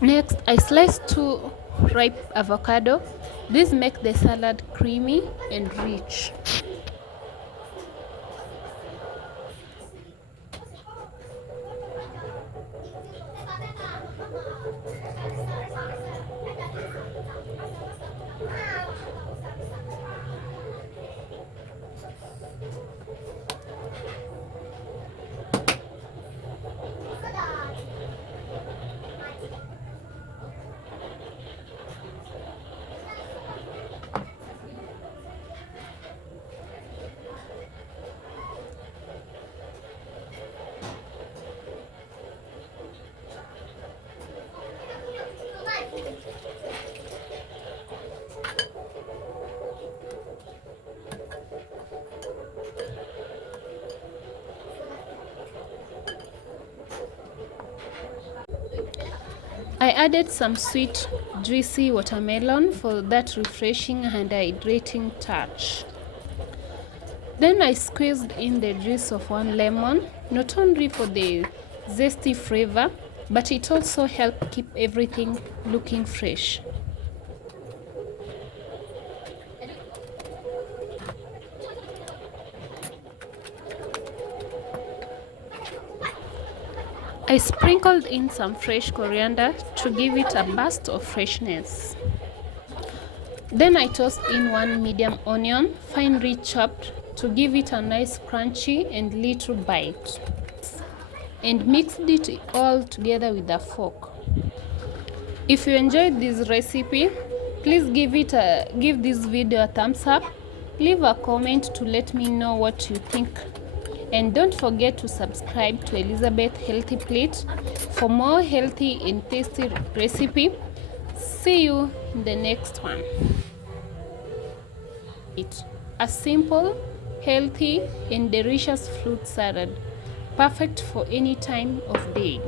Next, I slice 2 ripe avocado. This makes the salad creamy and rich. I added some sweet, juicy watermelon for that refreshing and hydrating touch. Then I squeezed in the juice of 1 lemon, not only for the zesty flavor, but it also helped keep everything looking fresh. I sprinkled in some fresh coriander to give it a burst of freshness. Then I tossed in 1 medium onion, finely chopped, to give it a nice crunchy and little bite. And mixed it all together with a fork. If you enjoyed this recipe, please give this video a thumbs up. Leave a comment to let me know what you think. And don't forget to subscribe to Elizabeth Healthy Plate for more healthy and tasty recipe. See you in the next one. A simple, healthy and delicious fruit salad, perfect for any time of day.